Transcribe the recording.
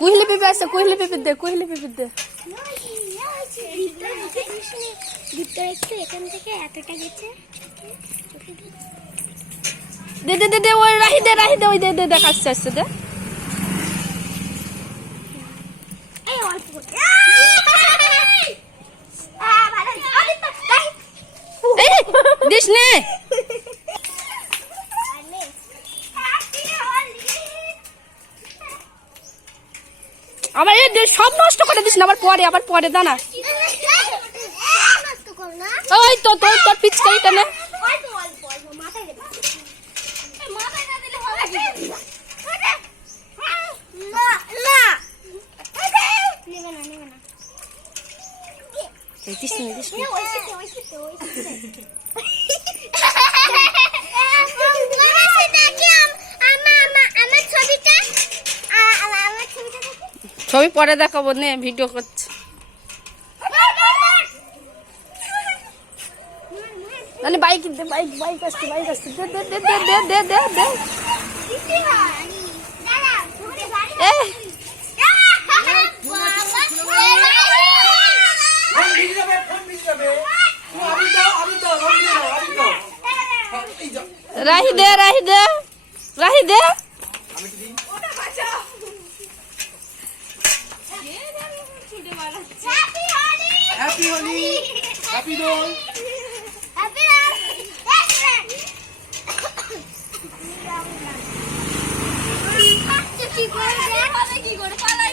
কুইলি পিপি আছে, কুইলি পিপি দে, কুইলি পিপি দে। ভিতরে একটু এখান থেকে এতটা গেছে। দে দে দে দে, ওই রাহি দে, রাহি দে, ওই দে দে, দেখ আসছে আসছে দে। এই অল্প করে দিস নে। আবার এই সব নষ্ট করে দিস না, আবার পরে দানা। ওই তো তোর তোর পিচকারিটা নে। দিস নে, দিস নে। ছবি পরে দেখাবো, নে ভিডিও করছে। মানে বাইক দে, বাইক আসছে, বাইক আসছে, দে দে দে দে দে দে দে দে। রাহি দে, রাহি দে, রাহি দে। Happy Holi! Happy Dol! কি করে পালাই?